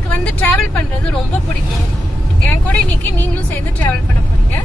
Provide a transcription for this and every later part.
எனக்கு வந்து டிராவல் பண்றது ரொம்ப பிடிக்கும். என் கூட இன்னைக்கு நீங்களும் சேர்ந்து டிராவல் பண்ண போறீங்க.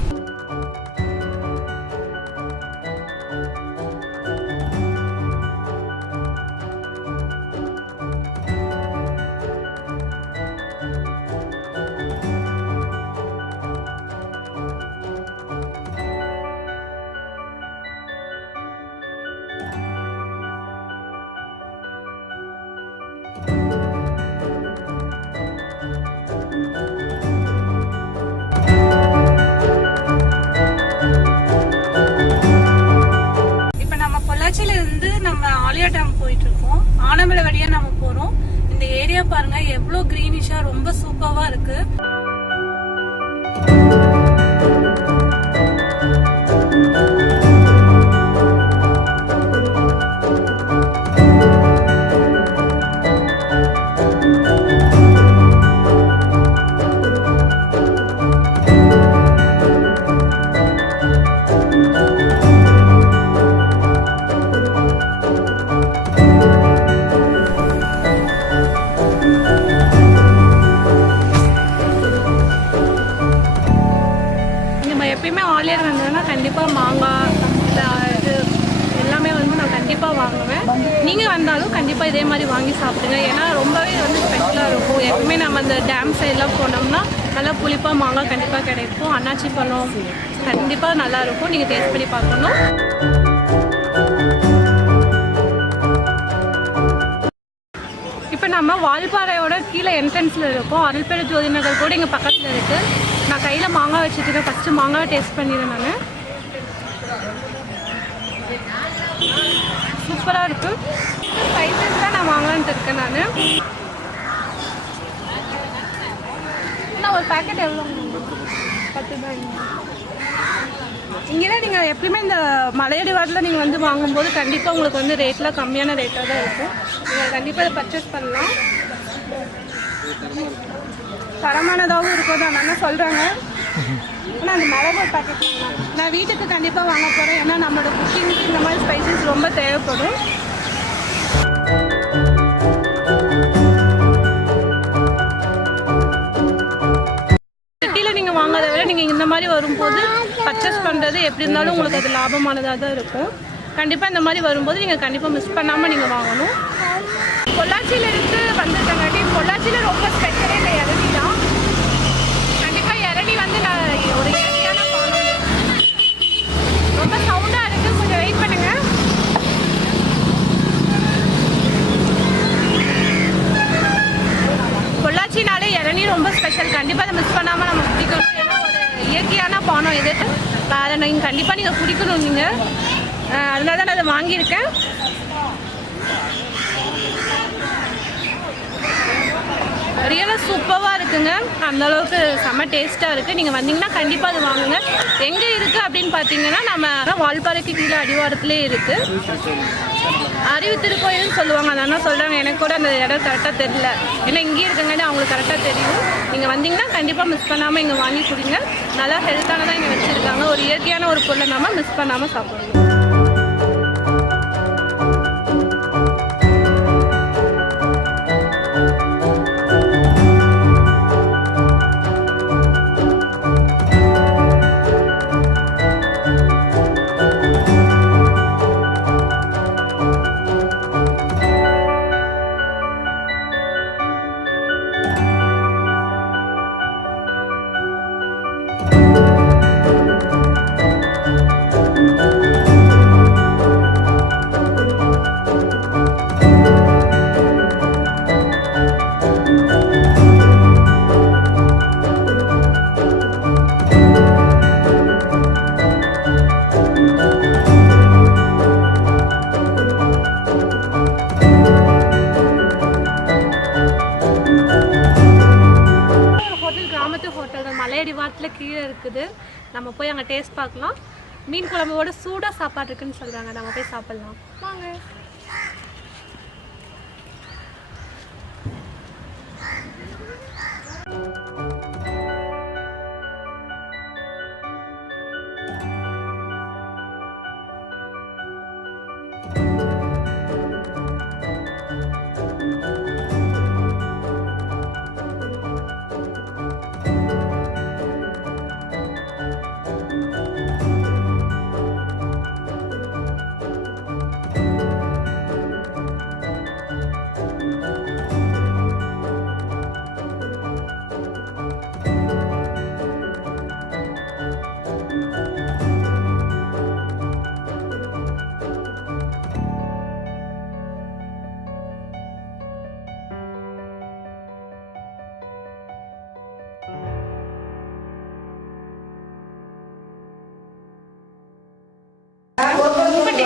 ஆலியார் டேம் போயிட்டு இருக்கோம். ஆனமலை வழியா நம்ம போறோம். இந்த ஏரியா பாருங்க எவ்வளவு கிரீனிஷா ரொம்ப சூப்பரா இருக்கு. ஆலியார் வந்ததுன்னா கண்டிப்பாக மாங்காய் இது எல்லாமே வந்து நான் கண்டிப்பாக வாங்குவேன். நீங்கள் வந்தாலும் கண்டிப்பாக இதே மாதிரி வாங்கி சாப்பிடுங்க. ஏன்னா ரொம்பவே வந்து ஸ்பெஷலாக இருக்கும். எப்பவுமே நம்ம அந்த டேம் சைடெலாம் போனோம்னா நல்லா புளிப்பாக மாங்காய் கண்டிப்பாக கிடைக்கும். அன்னாச்சி பழம் கண்டிப்பாக நல்லாயிருக்கும். நீங்கள் டேஸ்ட் பண்ணி பார்க்கணும். இப்போ நம்ம வால்பாறையோட கீழே என்ட்ரன்ஸில் இருக்கோம். அருள்பெரு ஜோதி நகர் கூட இங்கே பக்கத்தில் இருக்குது. நான் கையில் மாங்காய் வச்சுருக்கேன். ஃபஸ்ட்டு மாங்காய் டேஸ்ட் பண்ணிடுறேன். நான் சூப்பராக இருக்குது. ஸ்பைசஸ் தான் நான் வாங்கலான்ட்டு இருக்கேன். நான் ஒரு பேக்கெட் எவ்வளோ? 10 ரூபாய். இங்கே நீங்கள் எப்பயுமே இந்த மலையடி வாட்டில் நீங்கள் வந்து வாங்கும்போது கண்டிப்பாக உங்களுக்கு வந்து ரேட்லாம் கம்மியான ரேட்டாக தான் இருக்கும். நீங்கள் கண்டிப்பாக இதை பர்ச்சேஸ் பண்ணலாம். தரமானதாகவும் இருக்கும் தான் நான் சொல்கிறாங்க. ஆனால் அந்த மிளகு பேக்கெட் நான் வீட்டுக்கு கண்டிப்பாக வாங்க போகிறேன். ஏன்னா நம்மளோட குக்கிங்க்கு இந்த மாதிரி ஸ்பைசஸ் ரொம்ப தேவைப்படும். சிட்டியில் நீங்கள் வாங்காத விட நீங்கள் இந்த மாதிரி வரும்போது பர்ச்சேஸ் பண்ணுறது எப்படி இருந்தாலும் உங்களுக்கு அது லாபமானதாக தான் இருக்கும். கண்டிப்பாக இந்த மாதிரி வரும்போது நீங்கள் கண்டிப்பாக மிஸ் பண்ணாமல் நீங்கள் வாங்கணும். பொள்ளாச்சியிலேருந்து வந்திருக்கங்காட்டி பொள்ளாச்சியில் ரொம்ப ஸ்பெஷலே இந்த இளநீ தான். கண்டிப்பாக இளநீ வந்து நான் ஒரு இயற்கையான பானம். ரொம்ப சவுண்டாக இருக்குது, கொஞ்சம் வெயிட் பண்ணுங்க. பொள்ளாச்சினாலே இளநீ ரொம்ப ஸ்பெஷல். கண்டிப்பாக அதை மிஸ் பண்ணாமல் நம்ம குடிக்கணும். ஏன்னா ஒரு இயற்கையான பானம் இது. அதை நீங்கள் கண்டிப்பாக நீங்கள் குடிக்கணும். நீங்கள் அதனால தான் நான் அதை வாங்கியிருக்கேன். ரியலாக சூப்பராக இருக்குங்க. அந்தளவுக்கு செம்ம டேஸ்ட்டாக இருக்குது. நீங்கள் வந்தீங்கன்னா கண்டிப்பாக அது வாங்குங்க. எங்கே இருக்குது அப்படின்னு பார்த்தீங்கன்னா நம்ம வால்பாறைக்கு கீழே அடிவாரத்துலேயே இருக்குது. அறிவு திருக்கோயில்னு சொல்லுவாங்க. அதனால் சொல்கிறாங்க. எனக்கு கூட அந்த இடம் கரெக்டாக தெரியல. ஏன்னா இங்கேயே இருக்குங்கன்னு அவங்களுக்கு கரெக்டாக தெரியும். நீங்கள் வந்தீங்கன்னா கண்டிப்பாக மிஸ் பண்ணாமல் இங்கே வாங்கி கொடுங்க. நல்லா ஹெல்த்தானதாக இங்கே வச்சுருக்காங்க. ஒரு இயற்கையான ஒரு பொருளை நம்ம மிஸ் பண்ணாமல் சாப்பிடணும். கீழே இருக்குது. நம்ம போய் அங்கே டேஸ்ட் பார்க்கலாம். மீன் குழம்போட சூடாக சாப்பாடு இருக்குன்னு சொல்கிறாங்க. நம்ம போய் சாப்பிட்லாம் வாங்க.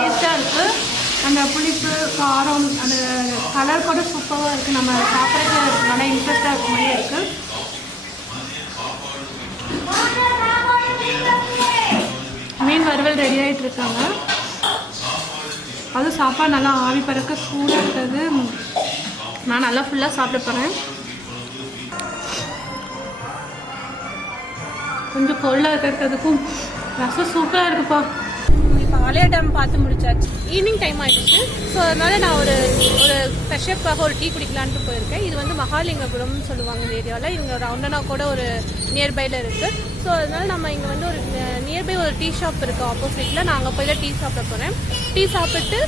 டேஸ்ட்டாக இருக்குது. அந்த புளிப்பு காரம் அந்த கலர் கூட சூப்பராக இருக்குது. நம்ம சாப்பிட்றதுக்கு நல்லா இன்ட்ரெஸ்டாக இருக்க மாதிரி இருக்குது. மீன் வறுவல் ரெடி ஆகிட்டு இருக்காங்க. அதுவும் சாப்பாடு நல்லா ஆவி பறக்க சூடாக இருக்குது. நான் நல்லா ஃபுல்லாக சாப்பிட போகிறேன். கொஞ்சம் கொள்ளாக இருக்கிறதுக்கும் ரசம் சூப்பராக இருக்குப்பா. இப்போ ஆலியார் டேம் பார்த்து முடிச்சாச்சு. ஈவினிங் டைம் ஆகிடுச்சு. ஸோ அதனால் நான் ஒரு ஃப்ரெஷ்அப்பாக ஒரு டீ குடிக்கலான்ட்டு போயிருக்கேன். இது வந்து மகாலிங்கபுரம்னு சொல்லுவாங்க இந்த ஏரியாவில். இங்கே ரவுண்டனா கூட ஒரு நியர்பையில் இருக்குது. ஸோ அதனால் நம்ம இங்கே வந்து ஒரு நியர்பை ஒரு டீ ஷாப் இருக்குது ஆப்போசிட்டில். நான் அங்கே போய் தான் டீ சாப்பிட போகிறேன். டீ சாப்பிட்டு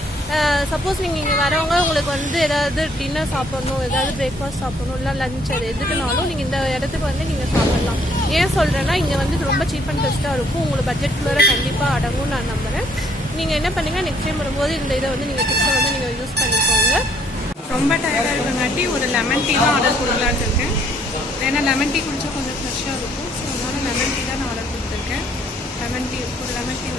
சப்போஸ் நீங்கள் இங்கே வரவங்க உங்களுக்கு வந்து ஏதாவது டின்னர் சாப்பிட்ணும், ஏதாவது பிரேக்ஃபாஸ்ட் சாப்பிட்ணும், இல்லை லஞ்ச் அது எதுக்குனாலும் நீங்கள் இந்த இடத்துக்கு வந்து நீங்கள் சாப்பிட்லாம். ஏன் சொல்கிறேன்னா இங்கே வந்து ரொம்ப சீப் அண்ட் பெஸ்ட்டாக இருக்கும். உங்களுக்கு பட்ஜெட்டுக்குள்ளே கண்டிப்பாக அடங்கும்னு நான் நம்புகிறேன். நீங்கள் என்ன பண்ணுங்கள், நெக்ஸ்ட் டைம் வரும்போது இந்த இதை வந்து நீங்கள் டிப்ஸை வந்து நீங்கள் யூஸ் பண்ணிக்கோங்க. ரொம்ப டயர்டாக இருக்கங்காட்டி ஒரு லெமன் டீ தான் ஆர்டர் கொடுக்கலான்னு இருக்கேன். ஏன்னா லெமன் டீ குடித்தா கொஞ்சம் ஃப்ரெஷ்ஷாக இருக்கும். ஸோ அதனால் லெமன் டீ தான் நான் ஆர்டர் கொடுத்துருக்கேன். லெமன் டீ ஒரு லெமன் டீ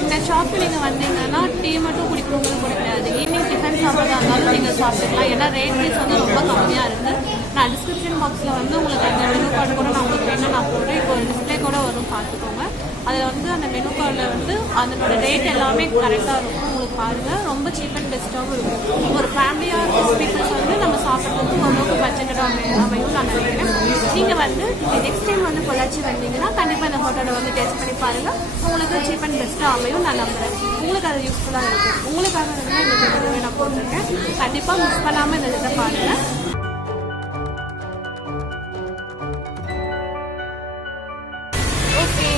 இந்த ஷாப்பில் நீங்கள் வந்தீங்கன்னா டீ மட்டும் குடிக்கணுங்கிறது கூட கிடையாது. ஈவினிங் டிஃபன் சாப்பிட்றதா இருந்தாலும் நீங்கள் சாப்பிட்டுக்கலாம். ஏன்னா ரேட் வைஸ் வந்து ரொம்ப கம்மியாக இருக்குது. நான் டிஸ்கிரிப்ஷன் பாக்ஸில் வந்து உங்களுக்கு அந்த மெனு கார்டு கூட நான் உங்களுக்கு வேணும் நான் போடுறேன். இப்போ ஒரு டிஸ்பிளே கூட வரும், பார்த்துக்கோங்க. அதில் வந்து அந்த மெனு கார்டில் வந்து அதனோட ரேட் எல்லாமே கரெக்டாக இருக்கும். உங்களுக்கு பாருங்கள், ரொம்ப சீப் அண்ட் பெஸ்ட்டாகவும் இருக்கும். ஒரு ஃபேமிலியாக பீப்புள்ஸ் வந்து நம்ம சாப்பிட்றதுக்கு ஓரளவுக்கு பட்ஜெட்டாக அமையும் நான் நினைக்கிறேன். நீங்கள் வந்து நெக்ஸ்ட் டைம் வந்து பொள்ளாச்சி வந்தீங்கன்னா கண்டிப்பாக இந்த ஹோட்டலை வந்து டேஸ்ட் பண்ணி பாருங்கள். உங்களுக்கு சீப் அண்ட் பெஸ்ட்டாக அமையும் நான் நம்புகிறேன். உங்களுக்கு அது யூஸ்ஃபுல்லாக இருக்கும். உங்களுக்காக வந்து இந்த வீடியோவை நான் போட்டிருக்கேன். கண்டிப்பாக மிஸ் பண்ணாமல் இந்த இதை பாருங்கள். ஓகே,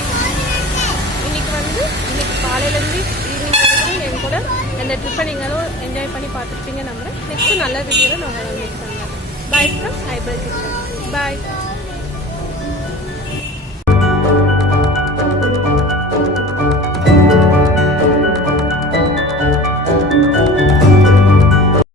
இன்னைக்கு காலையிலேருந்து ஈவினிங் வரைக்கும் என் கூட இந்த ட்ரிப்பை நீங்களும் என்ஜாய் பண்ணி பார்த்துருப்பீங்க நம்புறேன். நெக்ஸ்ட்டு நல்ல வீடியோவில் நான் மீட் பண்ணுறேன். பாய் ஃப்ரம் ஐபிள் கிச்சன். பாய்.